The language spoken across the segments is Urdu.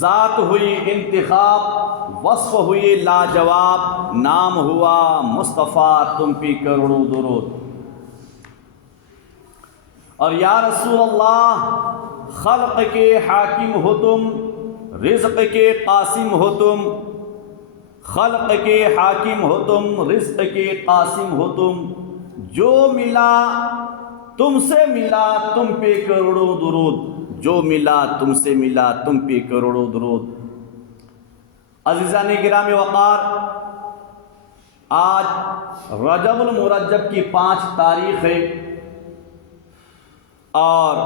ذات ہوئی انتخاب، وصف ہوئی لاجواب، نام ہوا مصطفیٰ، تم پہ کروڑوں درود۔ اور یا رسول اللہ، خلق کے حاکم ہو تم، رزق کے قاسم ہو تم، خلق کے حاکم ہو تم، رزق کے قاسم ہو تم، جو ملا تم سے ملا تم پہ کروڑوں درود، جو ملا تم سے ملا تم پہ کروڑوں درود۔ عزیزان گرامی وقار، آج رجب المرجب کی 5 تاریخ ہے، اور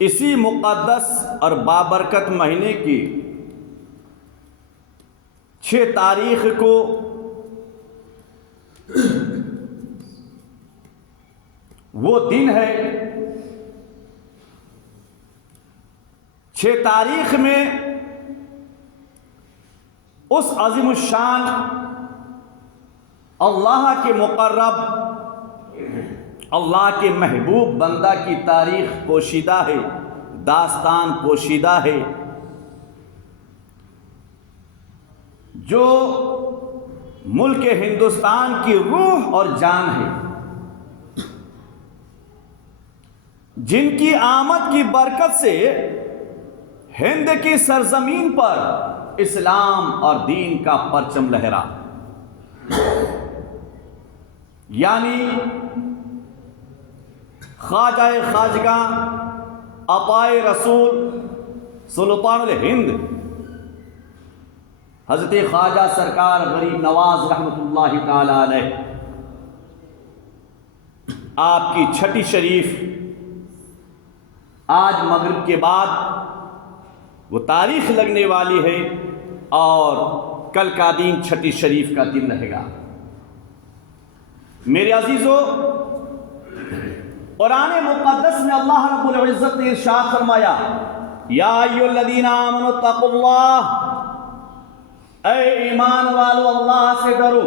اسی مقدس اور بابرکت مہینے کی 6 تاریخ کو وہ دن ہے۔ 6 تاریخ میں اس عظیم الشان اللہ کے مقرب، اللہ کے محبوب بندہ کی تاریخ پوشیدہ ہے، داستان پوشیدہ ہے، جو ملک ہندوستان کی روح اور جان ہے، جن کی آمد کی برکت سے ہند کی سرزمین پر اسلام اور دین کا پرچم لہرا، یعنی خواجہ خواجگاں عطائے رسول سلطان الہند حضرت خواجہ سرکار غریب نواز رحمۃ اللہ تعالی علیہ، آپ کی چھٹی شریف آج مغرب کے بعد وہ تاریخ لگنے والی ہے، اور کل کا دن چھٹی شریف کا دن رہے گا۔ میرے عزیزو، قرآن مقدس میں اللہ رب العزت نے ارشاد فرمایا، یا ایھا الذین آمنوا اتقوا اللہ، اے ایمان والو اللہ سے ڈرو،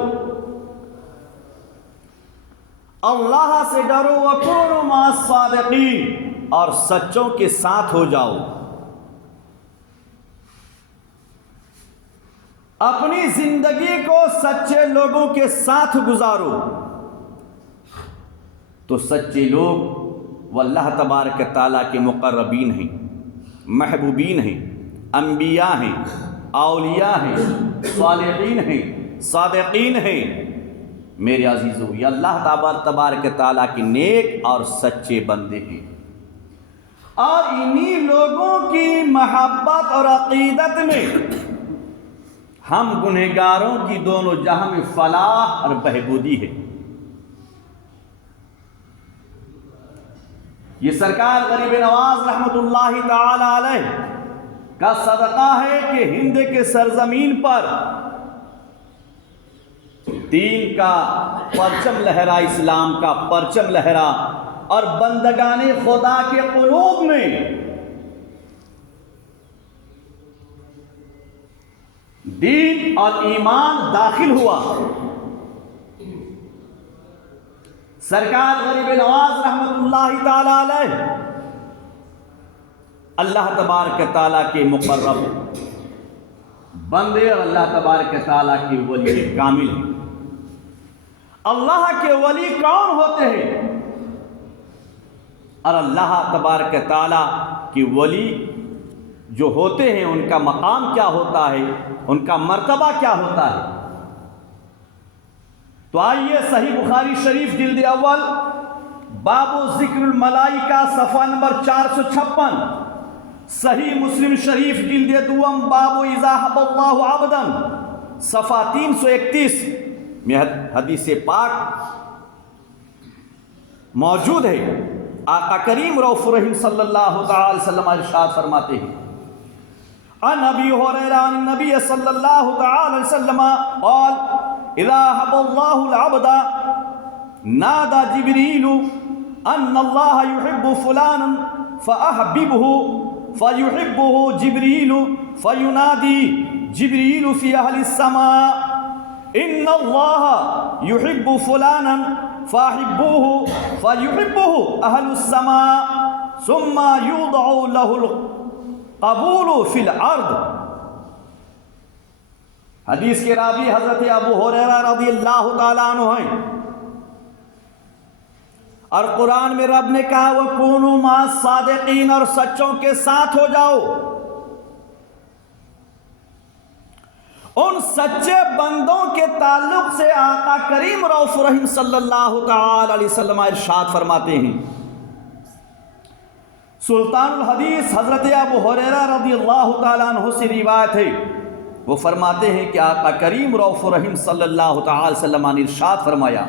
اللہ سے ڈرو، وکونوا مع الصادقین، اور سچوں کے ساتھ ہو جاؤ۔ اپنی زندگی کو سچے لوگوں کے ساتھ گزارو، تو سچے لوگ وہ اللہ تبارک تعالیٰ کے مقربین ہیں، محبوبین ہیں، انبیاء ہیں، اولیاء ہیں، صالحین ہیں، صادقین ہیں۔ میرے عزیزو، یہ اللہ تبارک تعالیٰ کے نیک اور سچے بندے ہیں، اور انہی لوگوں کی محبت اور عقیدت میں ہم گنہگاروں کی دونوں جہاں میں فلاح اور بہبودی ہے۔ یہ سرکار غریب نواز رحمۃ اللہ تعالی علیہ کا صدقہ ہے کہ ہند کے سرزمین پر دین کا پرچم لہرا، اسلام کا پرچم لہرا، اور بندگان خدا کے قلوب میں دین اور ایمان داخل ہوا۔ سرکار غریب نواز رحمۃ اللہ تعالی علیہ اللہ تبارک تعالیٰ کے مقرب بندے، اور اللہ تبارک تعالیٰ کے ولی کامل ہیں۔ اللہ کے ولی کون ہوتے ہیں، اور اللہ تبارک تعالیٰ کے ولی جو ہوتے ہیں ان کا مقام کیا ہوتا ہے، ان کا مرتبہ کیا ہوتا ہے؟ تو آئیے صحیح بخاری شریف جلد اول باب ذکر الملائکہ صفحہ نمبر 456، صحیح مسلم شریف جلد دوم باب اذا حب اللہ عبدا صفحہ 331 میں حدیث پاک موجود ہے۔ آقا کریم رؤوف الرحیم صلی اللہ تعالی وسلم ارشاد فرماتے ہیں، عن ابی ہریرہ عن النبی صلی اللہ تعالی وسلم قال اذا حب اللہ العبد نادى جبریل ان اللہ يحب فلانا فاحببه فيحبه جبریل فينادي جبریل في اهل السماء ان اللہ يحب فلانا فاحبوه فيحبه اهل السماء ثم يوضع له قبول فی الارض. حدیث کے راوی حضرت ابو ہریرہ رضی اللہ تعالیٰ عنہ ہیں، اور قرآن میں رب نے کہا وَكُونُوا مَعَ الصَّادِقِينَ، اور سچوں کے ساتھ ہو جاؤ. ان سچے بندوں کے تعلق سے آقا کریم رؤوف رحیم صلی اللہ تعالی علیہ وسلم ارشاد فرماتے ہیں. سلطان الحدیث حضرت ابو ہریرہ رضی اللہ تعالیٰ عنہ سے روایت ہے، وہ فرماتے ہیں کہ آقا کریم رؤوف رحیم صلی اللہ تعالی علیہ وسلم نے ارشاد فرمایا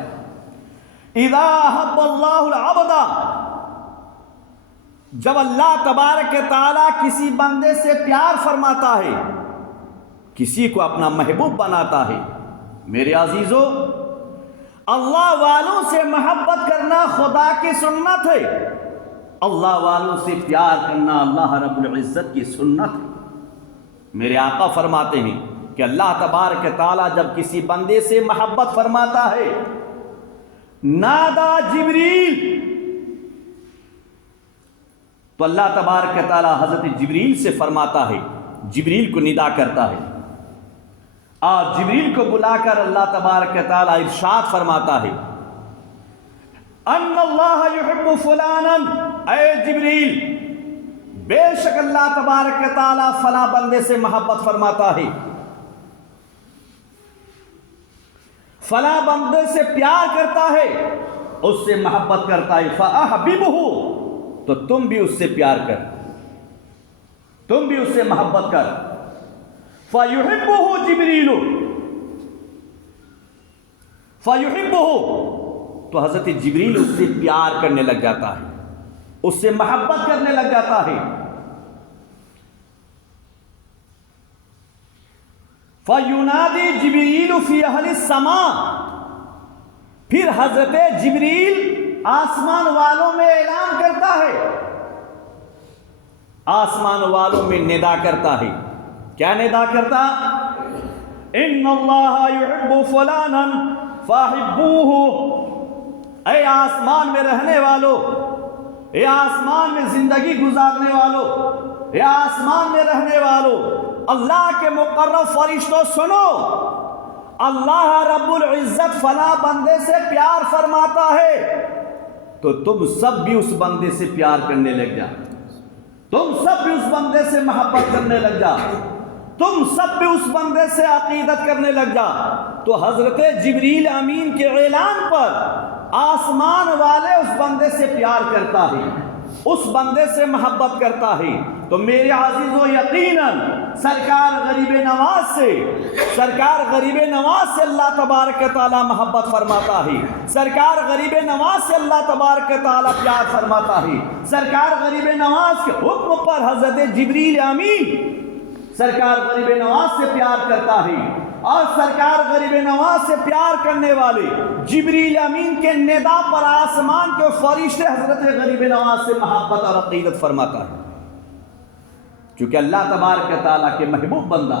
اذا حب اللہ العبد، جب اللہ تبارک تعالیٰ کسی بندے سے پیار فرماتا ہے، کسی کو اپنا محبوب بناتا ہے. میرے عزیزو، اللہ والوں سے محبت کرنا خدا کی سنت ہے، اللہ والوں سے پیار کرنا اللہ رب العزت کی سنت ہے. میرے آقا فرماتے ہیں کہ اللہ تبارک تعالیٰ جب کسی بندے سے محبت فرماتا ہے، نادا جبریل، تو اللہ تبارک تعالیٰ حضرت جبریل سے فرماتا ہے، جبریل کو ندا کرتا ہے، اور جبریل کو بلا کر اللہ تبارک تعالیٰ ارشاد فرماتا ہے ان اللہ یحب فلانا، اے جبریل بے شک اللہ تبارک تعالیٰ فلاں بندے سے محبت فرماتا ہے، فلاں بندے سے پیار کرتا ہے، اس سے محبت کرتا ہے. فَأَحْبِبْهُ، تو تم بھی اس سے پیار کر، تم بھی اس سے محبت کر. فَيُحِبُّهُ جِبْرِيلُ، فَيُحِبُّهُ، تو حضرت جبریل اس سے پیار کرنے لگ جاتا ہے، اس سے محبت کرنے لگ جاتا ہے. فَيُنَادِي جِبْرِيلُ فِي أَهْلِ السَّمَاءِ، پھر حضرت جبریل آسمان والوں میں اعلان کرتا ہے، آسمان والوں میں ندا کرتا ہے. کیا ندا کرتا؟ ان اللہ یحب فلانا فاحبوہ، اے آسمان میں رہنے والو، اے آسمان میں زندگی گزارنے والو، اے آسمان میں رہنے والو، اللہ کے مقرب فرشتوں سنو، اللہ رب العزت فلاں بندے سے پیار فرماتا ہے، تو تم سب بھی اس بندے سے پیار کرنے لگ جا، تم سب بھی اس بندے سے محبت کرنے لگ جا، تم سب بھی اس بندے سے عقیدت کرنے لگ جا. تو حضرت جبریل امین کے اعلان پر آسمان والے اس بندے سے پیار کرتا ہے، اس بندے سے محبت کرتا ہے. تو میرے عزیزو، یقیناً سرکار غریب نواز سے، سرکار غریب نواز سے اللہ تبارک تعالیٰ محبت فرماتا ہے، سرکار غریب نواز سے اللہ تبارک تعالیٰ پیار فرماتا ہے. سرکار غریب نواز کے حکم پر حضرت جبریل امین سرکار غریب نواز سے پیار کرتا ہے، اور سرکار غریب نواز سے پیار کرنے والے جبریل امین کے ندا پر آسمان کے فرشتے حضرت غریب نواز سے محبت اور عقیدت فرماتا ہے. چونکہ اللہ تبارک تعالیٰ کے محبوب بندہ،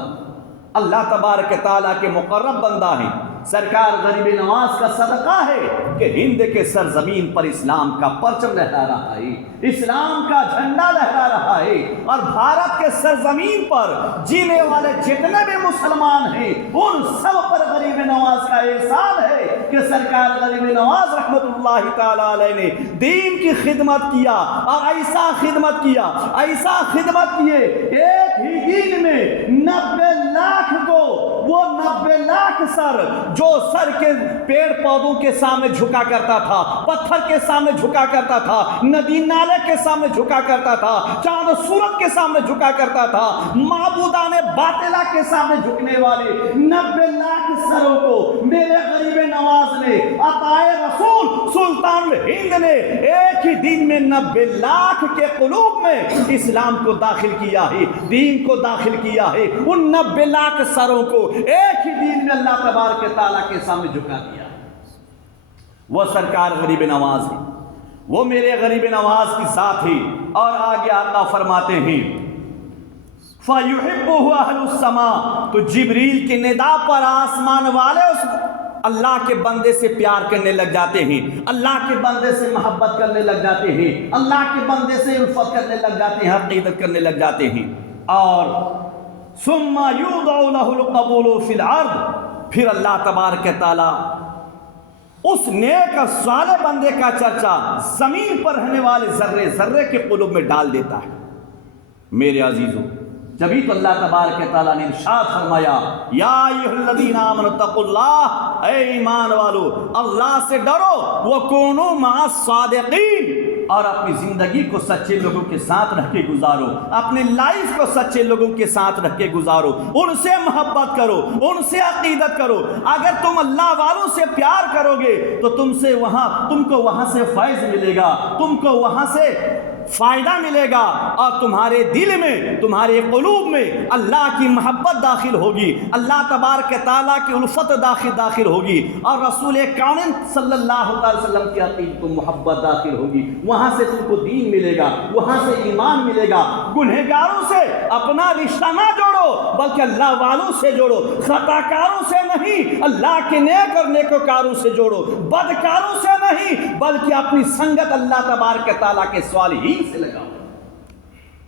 اللہ تبارک تعالیٰ کے مقرب بندہ ہیں. سرکار غریب نواز کا صدقہ ہے کہ ہند کے سرزمین پر اسلام کا پرچم لہرا رہا ہے، اسلام کا جھنڈا لہرا رہا ہے، اور بھارت کے سرزمین پر جینے والے جتنے بھی مسلمان ہیں ان سب پر غریب نواز کا احسان ہے کہ سرکار غریب نواز رحمت اللہ تعالی علیہ نے دین کی خدمت کیا، اور ایسا خدمت کیا، ایسا خدمت کیے، ایک ہی دن میں 90 لاکھ کو، وہ 90 لاکھ سر جو سر کے پیڑ پودوں کے سامنے جھکا کرتا تھا، پتھر کے سامنے جھکا کرتا تھا، ندی نالے کے سامنے جھکا کرتا تھا، چاند سورج کے سامنے جھکا کرتا تھا، معبودان باطلہ کے سامنے جھکنے والے 90 لاکھ سروں کو میرے غریب نواز نے، عطائے رسول سلطان الہند نے ایک ہی دن میں 90 لاکھ کے قلوب میں اسلام کو داخل کیا ہے، دین کو داخل کیا ہے. ان 90 لاکھ سروں کو ایک ہی دن میں اللہ تبارک تعالیٰ کے سامنے جھکا دیا. وہ سرکار غریب نواز ہے، وہ میرے غریب نواز کی ذات ہے. اور آگے آقا فرماتے ہیں فَيُحِبُّهُ أَهْلُ السَّمَاءِ، تو جبریل کے ندا پر آسمان والے اللہ کے بندے سے پیار کرنے لگ جاتے ہیں، اللہ کے بندے سے محبت کرنے لگ جاتے ہیں، اللہ کے بندے سے الفت کرنے لگ جاتے ہیں، عقیدت کرنے لگ جاتے ہیں۔ اور ثم یوضع له القبول فی الارض، پھر اللہ تبارک تعالی اس نیک اور صالح بندے کا چرچا زمین پر رہنے والے ذرے ذرے کے قلوب میں ڈال دیتا ہے۔ میرے عزیزو، جبھی تو اللہ تبارک تعالیٰ نے ارشاد فرمایا یا ایھا الذین آمنوا اتقوا اللہ، اے ایمان والو اللہ سے ڈرو، وکونوا مع الصادقین، اور اپنی زندگی کو سچے لوگوں کے ساتھ رہ کے گزارو، اپنی لائف کو سچے لوگوں کے ساتھ رہ کے گزارو، ان سے محبت کرو، ان سے عقیدت کرو۔ اگر تم اللہ والوں سے پیار کرو گے تو تم کو وہاں سے فیض ملے گا، تم کو وہاں سے فائدہ ملے گا، اور تمہارے دل میں، تمہارے قلوب میں اللہ کی محبت داخل ہوگی، اللہ تبارک تعالیٰ کی الفت داخل ہوگی، اور رسول کون صلی اللہ علیہ وسلم کی عقیدت و محبت داخل ہوگی۔ وہاں سے تم کو دین ملے گا، وہاں سے ایمان ملے گا۔ گنہگاروں سے اپنا رشتہ نہ جوڑو بلکہ اللہ والوں سے جوڑو، خطا کاروں سے نہیں، اللہ کے نیک اور نیکوکاروں سے جوڑو، بدکاروں سے نہیں بلکہ اپنی سنگت اللہ تبارک تعالیٰ کے صالحین سے لگاؤ،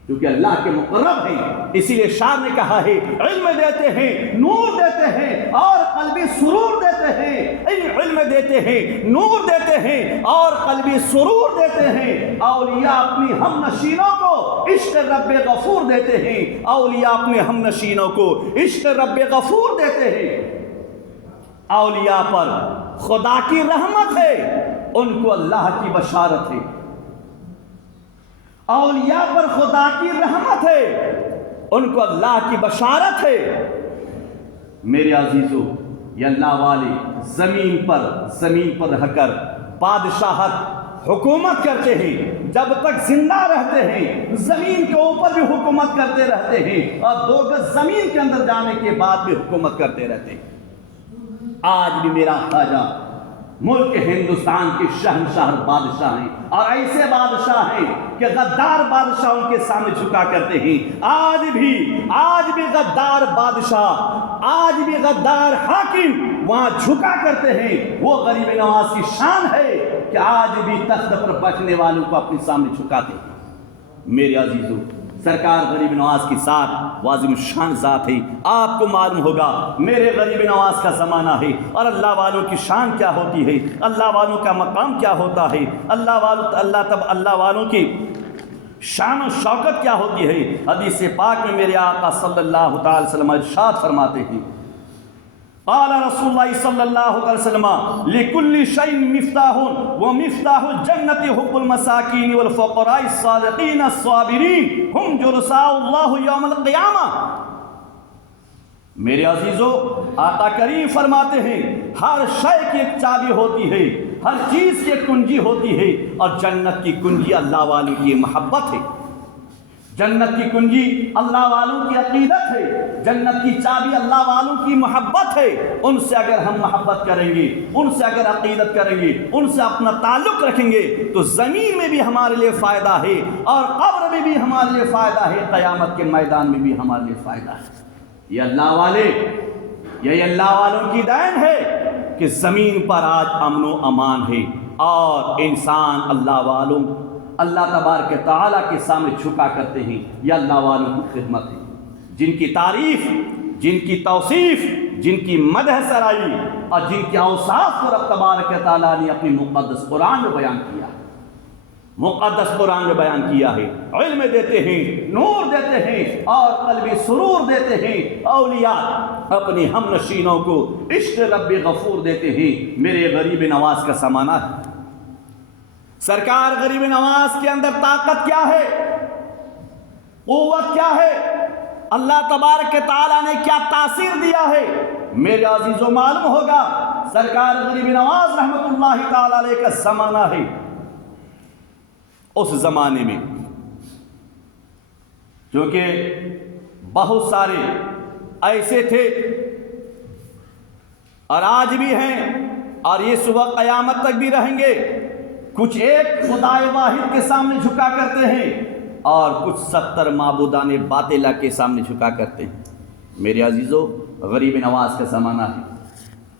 کیونکہ اللہ کے مقرب ہیں۔ اسی لیے شاعر نے کہا ہے علم دیتے ہیں، نور دیتے ہیں اور قلبی سرور دیتے ہیں، علم دیتے ہیں، نور دیتے ہیں اور قلبی سرور دیتے ہیں۔ اولیاء اپنی ہم نشینوں کو عشق رب غفور دیتے ہیں، اولیاء اپنے ہم نشینوں کو عشق رب غفور دیتے ہیں۔ اولیاء پر خدا کی رحمت ہے، ان کو اللہ کی بشارت ہے۔ اولیاء پر خدا کی رحمت ہے، ان کو اللہ کی بشارت ہے۔ میرے عزیزو، یہ اللہ والے زمین پر رہ کر بادشاہت حکومت کرتے ہیں، جب تک زندہ رہتے ہیں زمین کے اوپر بھی حکومت کرتے رہتے ہیں، اور 2 گز زمین کے اندر جانے کے بعد بھی حکومت کرتے رہتے ہیں۔ آج بھی میرا خواجہ ملک ہندوستان کے شہنشاہ بادشاہ ہیں، اور ایسے بادشاہ ہیں کہ غدار بادشاہ ان کے سامنے جھکا کرتے ہیں۔ آج بھی غدار بادشاہ، آج بھی غدار حاکم وہاں جھکا کرتے ہیں۔ وہ غریب نواز کی شان ہے کہ آج بھی تخت پر بیٹھنے والوں کو اپنے سامنے جھکاتے ہیں۔ میرے عزیزو، سرکار غریب نواز کی ساتھ واضح شان ذات ہے۔ آپ کو معلوم ہوگا میرے غریب نواز کا زمانہ ہے، اور اللہ والوں کی شان کیا ہوتی ہے، اللہ والوں کا مقام کیا ہوتا ہے، اللہ والوں کی شان و شوکت کیا ہوتی ہے۔ حدیث پاک میں میرے آقا صلی اللہ تعالی وسلم ارشاد فرماتے ہیں قال رسول اللہ صلی اللہ علیہ وسلم لکل شیء مفتاح ومفتاح الجنة حب المساکین والفقراء الصادقین الصابرین ہم جلساء اللہ یوم القیامہ۔ میرے عزیزو، آقا کریم فرماتے ہیں ہر شے کی ایک چابی ہوتی ہے، ہر چیز کی ایک کنجی ہوتی ہے، اور جنت کی کنجی اللہ والوں کی محبت ہے، جنت کی کنجی اللہ والوں کی عقیدت ہے، جنت کی چابی اللہ والوں کی محبت ہے۔ ان سے اگر ہم محبت کریں گے، ان سے اگر عقیدت کریں گے، ان سے اپنا تعلق رکھیں گے تو زمین میں بھی ہمارے لیے فائدہ ہے، اور قبر میں بھی ہمارے لیے فائدہ ہے، قیامت کے میدان میں بھی ہمارے لیے فائدہ ہے۔ یہ اللہ والے، یہ اللہ والوں کی دین ہے کہ زمین پر آج امن و امان ہے، اور انسان اللہ والوں، اللہ تبارک تعالیٰ کے سامنے جھکا کرتے ہیں۔ یہ اللہ والوں کی خدمت ہے، جن کی تعریف، جن کی توصیف، جن کی مدح سرائی، اور جن کے اوصاف کو رب تبارک تعالیٰ نے اپنی مقدس قرآن میں بیان کیا ہے، مقدس قرآن میں بیان کیا ہے۔ علم دیتے ہیں، نور دیتے ہیں اور قلبی سرور دیتے ہیں۔ اولیاء اپنے ہم نشینوں کو عشق رب غفور دیتے ہیں۔ میرے غریب نواز کا زمانہ ہے، سرکار غریب نواز کے اندر طاقت کیا ہے، قوت کیا ہے، اللہ تبارک تعالیٰ نے کیا تاثیر دیا ہے۔ میرے عزیزو، معلوم ہوگا سرکار غریب نواز رحمت اللہ تعالیٰ علیہ کا زمانہ ہے۔ اس زمانے میں کیونکہ بہت سارے ایسے تھے، اور آج بھی ہیں، اور یہ صبح قیامت تک بھی رہیں گے، کچھ ایک خدا واحد کے سامنے جھکا کرتے ہیں، اور کچھ 70 معبودان باطلہ کے سامنے جھکا کرتے ہیں۔ میرے عزیزو، غریب نواز کا زمانہ ہے،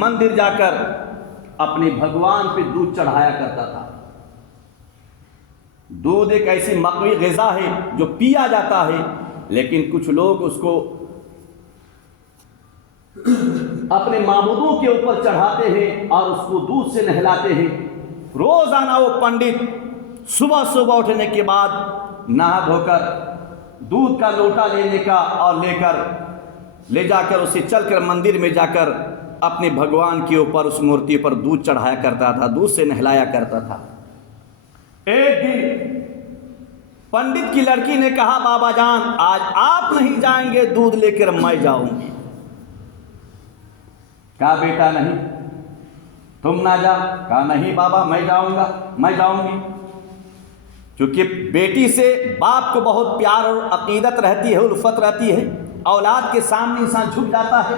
مندر جا کر اپنے بھگوان پہ دودھ چڑھایا کرتا تھا۔ دودھ ایک ایسی مقوی غذا ہے جو پیا جاتا ہے، لیکن کچھ لوگ اس کو اپنے معبودوں کے اوپر چڑھاتے ہیں اور اس کو دودھ سے نہلاتے ہیں۔ روزانہ وہ پنڈت صبح صبح اٹھنے کے بعد نہا دھو کر دودھ کا لوٹا لینے کا اور لے جا کر اسے چل کر مندر میں جا کر اپنے بھگوان کے اوپر اس مورتی پر دودھ چڑھایا کرتا تھا، دودھ سے نہلایا کرتا تھا۔ ایک دن پنڈت کی لڑکی نے کہا بابا جان آج آپ نہیں جائیں گے دودھ لے کر میں جاؤں گی۔ کہا بیٹا نہیں تم نہ جا۔ کہا نہیں بابا میں جاؤں گا، میں جاؤں گی۔ چونکہ بیٹی سے باپ کو بہت پیار اور عقیدت رہتی ہے، الفت رہتی ہے، اولاد کے سامنے انسان جھک جاتا ہے۔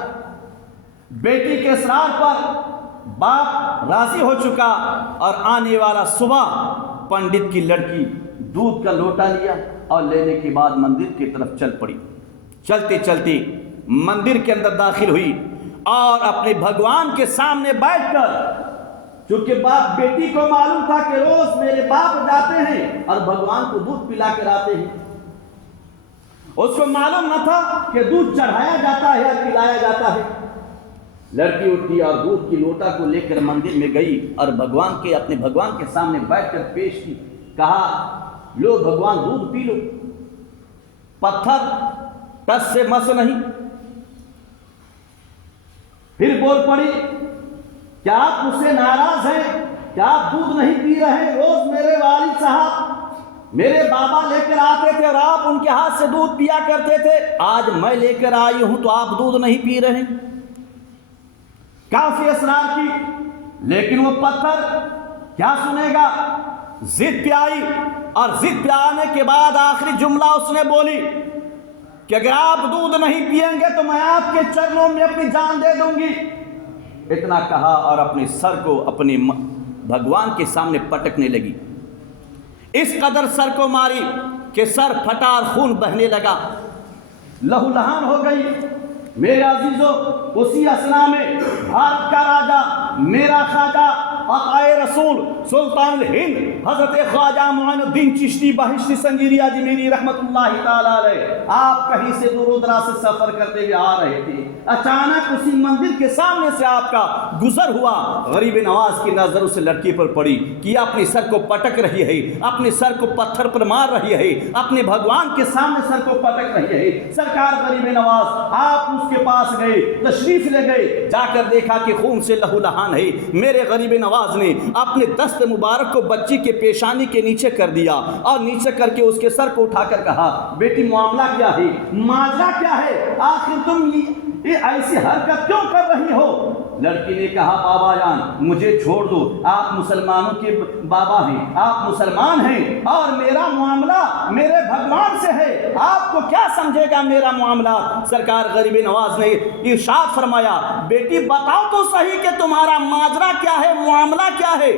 بیٹی کے اصرار پر باپ راضی ہو چکا اور آنے والا صبح پنڈت کی لڑکی دودھ کا لوٹا لیا اور لینے کے بعد مندر کی طرف چل پڑی۔ چلتے چلتے مندر کے اندر داخل ہوئی اور اپنے بھگوان کے سامنے بیٹھ کر، چونکہ باپ بیٹی کو معلوم تھا کہ روز میرے باپ جاتے ہیں اور بھگوان کو دودھ پلا کر آتے ہیں، اس کو معلوم نہ تھا کہ دودھ چڑھایا جاتا ہے یا پلایا جاتا ہے۔ لڑکی اٹھی اور دودھ کی لوٹا کو لے کر مندر میں گئی اور اپنے بھگوان کے سامنے بیٹھ کر پیش کی۔ کہا لو بھگوان دودھ پی لو، پتھر ٹس سے مس نہیں۔ پھر بول پڑی کیا آپ مجھ سے ناراض ہیں؟ کیا آپ دودھ نہیں پی رہے؟ روز میرے والد صاحب میرے بابا لے کر آتے تھے اور آپ ان کے ہاتھ سے دودھ پیا کرتے تھے، آج میں لے کر آئی ہوں تو آپ دودھ نہیں پی رہے۔ کافی اصرار کی، لیکن وہ پتھر کیا سنے گا، ضد پہ آئی اور ضد پہ آنے کے بعد آخری جملہ اس نے بولی کہ اگر آپ دودھ نہیں پیئیں گے تو میں آپ کے چرنوں میں اپنی جان دے دوں گی۔ اتنا کہا اور اپنے سر کو اپنے بھگوان کے سامنے پٹکنے لگی۔ اس قدر سر کو ماری کہ سر پھٹا اور خون بہنے لگا، لہو لہان ہو گئی۔ میرے عزیزوں اسی اثنا میں بھارت کا راجا، میرا خواجہ آقائے رسول سلطان الہند حضرت خواجہ معین الدین چشتی بہشتی سنجیری اجمیری رحمت اللہ تعالیٰ علیہ، آپ کہیں سے دور و دراز سے سفر کرتے ہوئے آ رہے تھے، اچانک اسی مندر کے سامنے سے آپ کا گزر ہوا۔ غریب نواز کی نظر اس لڑکی پر پڑی کہ اپنے سر کو پٹک رہی ہے، اپنے سر کو پتھر پر مار رہی ہے، اپنے بھگوان کے سامنے سر کو پٹک رہی ہے۔ سرکار غریب نواز آپ اس کے پاس گئے، تشریف لے گئے، جا کر دیکھا کہ خون سے لہو لہان ہے۔ میرے غریب نواز نے اپنے دست مبارک کو بچی کے پیشانی کے نیچے کر دیا اور نیچے کر کے اس کے سر کو اٹھا کر کہا بیٹی معاملہ کیا ہے، ماجرا کیا ہے، آخر تم یہ ایسی حرکت کیوں کر رہی ہو؟ لڑکی نے کہا بابا جان مجھے چھوڑ دو، آپ مسلمانوں کے بابا ہیں، آپ مسلمان ہیں اور میرا معاملہ میرے بھگوان سے ہے، آپ کو کیا سمجھے گا میرا معاملہ؟ سرکار غریب نواز نے ارشاد فرمایا بیٹی بتاؤ تو صحیح کہ تمہارا ماجرا کیا ہے، معاملہ کیا ہے؟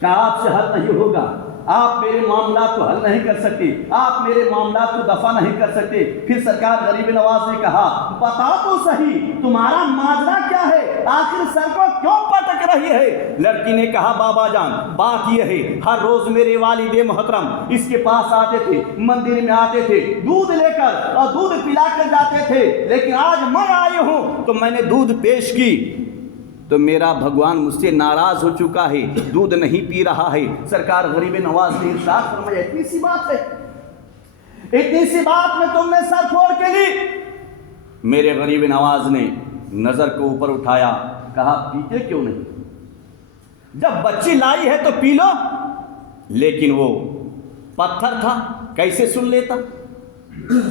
کیا آپ سے حل نہیں ہوگا؟ آپ میرے معاملات کو حل نہیں کر سکتے، آپ میرے معاملات کو دفع نہیں کر سکتے۔ پھر سرکار غریب نواز نے کہا بتاؤ تو صحیح تمہارا ماجرا کیا ہے، آخر سر کو کیوں پٹک رہی ہے؟ لڑکی نے کہا بابا جان بات یہ ہے ہر روز میرے والد محترم اس کے پاس آتے تھے، مندر میں آتے تھے دودھ لے کر اور دودھ پلا کر جاتے تھے، لیکن آج میں آئی ہوں تو میں نے دودھ پیش کی تو میرا بھگوان مجھ سے ناراض ہو چکا ہے، دودھ نہیں پی رہا ہے۔ سرکار غریب نواز نے ارشاد فرمایا اتنی سی بات ہے، اتنی سی بات میں تم نے سر پھوڑ کے لی؟ میرے غریب نواز نے نظر کو اوپر اٹھایا، کہا پیتے کیوں نہیں؟ جب بچی لائی ہے تو پی لو۔ لیکن وہ پتھر تھا، کیسے سن لیتا؟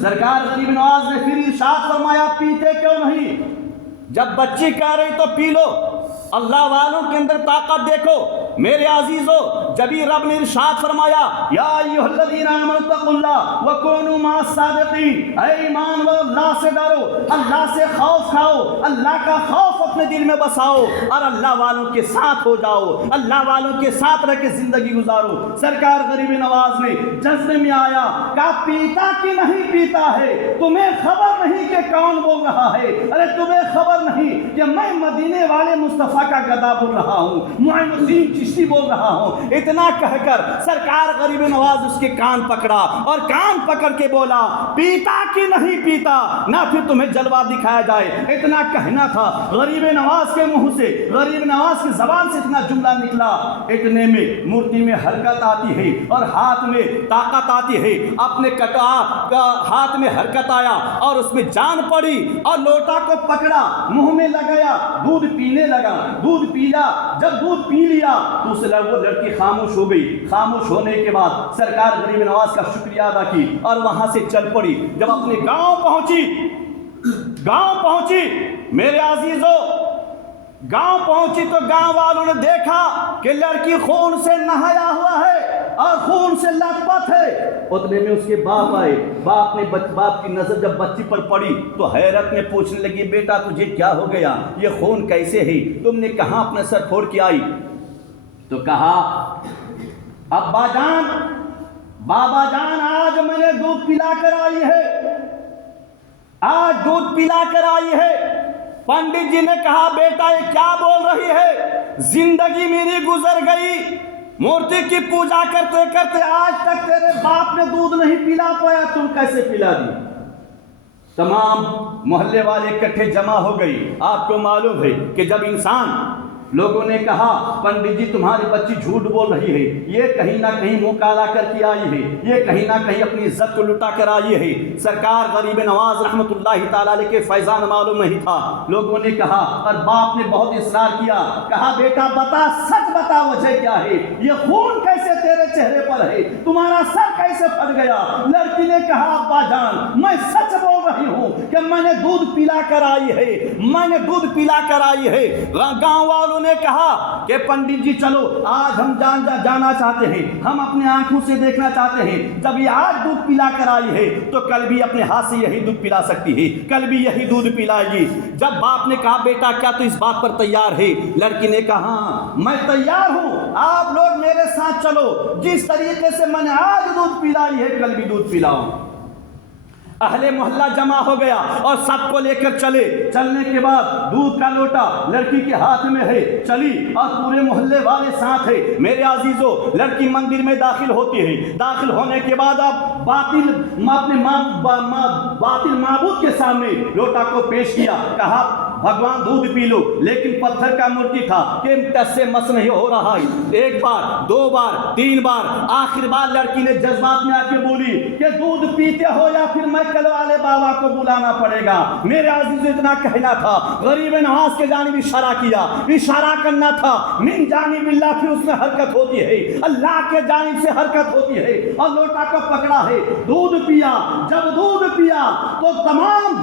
سرکار غریب نواز نے پھر ارشاد فرمایا پیتے کیوں نہیں؟ جب بچی کہہ رہی تو پی لو۔ اللہ والوں کے اندر طاقت دیکھو میرے عزیزو، جبھی رب نے ارشاد فرمایا یا ایھا الذین آمنوا اتقوا اللہ وکونوا مع الصادقین، اے ایمان والو اللہ سے ڈرو، اللہ سے خوف کھاؤ، اللہ کا خوف اپنے دل میں بساؤ اور اللہ والوں کے ساتھ ہو جاؤ، اللہ والوں کے ساتھ رہ کے زندگی گزارو۔ سرکار غریب نواز نے جذبے میں آیا، کہا پیتا کہ نہیں پیتا ہے، تمہیں خبر نہیں کہ کون بول رہا ہے؟ ارے تمہیں خبر نہیں کہ میں مدینے والے مصطفیٰ کا گدا بول رہا ہوں، معین الدین چشتی بول رہا ہوں۔ اتنا کہہ کر سرکار غریب نواز اس کے کان پکڑا اور کان پکڑ کے بولا پیتا کہ نہیں پیتا، نہ پھر تمہیں جلوہ دکھایا جائے۔ اتنا کہنا تھا، غریب نواز کے منہ سے، غریب نواز کی زبان سے اتنا جملہ نکلا، اتنے میں مورتی میں حرکت آتی ہے اور ہاتھ میں طاقت آتی ہے، اپنے ہاتھ میں حرکت آیا اور اس میں جان پڑی اور لوٹا کو پکڑا، منہ میں لگایا، دودھ پینے لگا، دودھ پیا۔ جب دودھ پی لیا تو وہ لڑکی خاموش ہو گئی۔ خاموش ہونے کے بعد سرکار غریب نواز کا شکریہ ادا کی اور وہاں سے چل پڑی۔ جب اپنے گاؤں پہنچی میرے عزیزوں، گاؤں پہنچی تو گاؤں والوں نے دیکھا کہ لڑکی خون سے نہایا ہوا ہے اور خون سے لت پت ہے۔ اتنے میں اس کے باپ آئے، باپ کی نظر جب بچی پر پڑی تو حیرت میں پوچھنے لگی بیٹا تجھے کیا ہو گیا، یہ خون کیسے ہے، تم نے کہاں اپنا سر پھوڑ کے آئی؟ تو کہا ابا جان، بابا جان، آج میں نے دودھ پلا کر آئی ہے، آج دودھ پلا کر آئی ہے۔ پنڈت جی نے کہا بیٹا یہ کیا بول رہی ہے، زندگی میری گزر گئی، مورتی کی پوجا کرتے کرتے آج تک تیرے باپ نے دودھ نہیں پلا پایا، تم کیسے پلا دی؟ تمام محلے والے اکٹھے جمع ہو گئی۔ آپ کو معلوم ہے کہ جب انسان، لوگوں نے کہا پنڈت جی تمہاری بچی جھوٹ بول رہی ہے، یہ کہیں نہ کہیں منہ کالا کر کے آئی ہے، یہ کہیں نہ کہیں اپنی عزت کو لٹا کر آئی ہے۔ سرکار غریب نواز رحمت اللہ تعالیٰ علیہ کے فیضان معلوم نہیں تھا۔ لوگوں نے کہا اور باپ نے بہت اصرار کیا، کہا بیٹا بتا، سچ بتا وجہ کیا ہے، یہ خون کیسے تیرے چہرے پر ہے، تمہارا سر کیسے پھٹ گیا؟ لڑکی نے کہا ابا جان میں سچ بول رہی ہوں کہ میں نے دودھ پلا کر آئی ہے، میں نے دودھ پلا کر آئی ہے۔ گاؤں والوں نے کہا کہ پنڈت جی چلو آج ہم جانا چاہتے ہیں، ہم اپنے آنکھوں سے دیکھنا چاہتے ہیں، جب یہ آج دودھ پلا کر آئی ہے تو کل بھی اپنے ہاتھ سے یہی دودھ پلا سکتی ہے، کل بھی یہی دودھ پلائے گی۔ جب باپ نے کہا بیٹا کیا تو اس بات پر تیار ہے؟ لڑکی نے کہا ہاں میں تیار ہوں، آپ لوگ میرے ساتھ چلو، جس طریقے سے میں نے آج دودھ پلائی ہے کل بھی دودھ پلاؤں۔ اہل محلہ جمع ہو گیا اور سب کو لے کر چلے۔ چلنے کے بعد دودھ کا لوٹا لڑکی کے ہاتھ میں ہے، چلی اور پورے محلے والے ساتھ ہے۔ میرے عزیزوں، لڑکی مندر میں داخل ہوتی ہے، داخل ہونے کے بعد اب اپنے باطل معبود کے سامنے لوٹا کو پیش کیا، کہا بھگوان دودھ پی لو، لیکن پتھر کا مورتی تھا کہ ٹس سے مس نہیں ہو رہا ہے۔ ایک بار، دو بار، تین بار، آخر بار لڑکی نے جذبات میں آ کے بولی کہ دودھ پیتے ہو یا پھر میں کل والے بابا کو بلانا پڑے گا۔ میرے عزیز اتنا کہنا تھا، غریب نواز کے جانب اشارہ کیا، اشارہ کرنا تھا، من جانب اللہ، پھر اس میں حرکت ہوتی ہے، اللہ کے جانب سے حرکت ہوتی ہے اور لوٹا کو پکڑا ہے، دودھ پیا۔ جب دودھ پیا تو تمام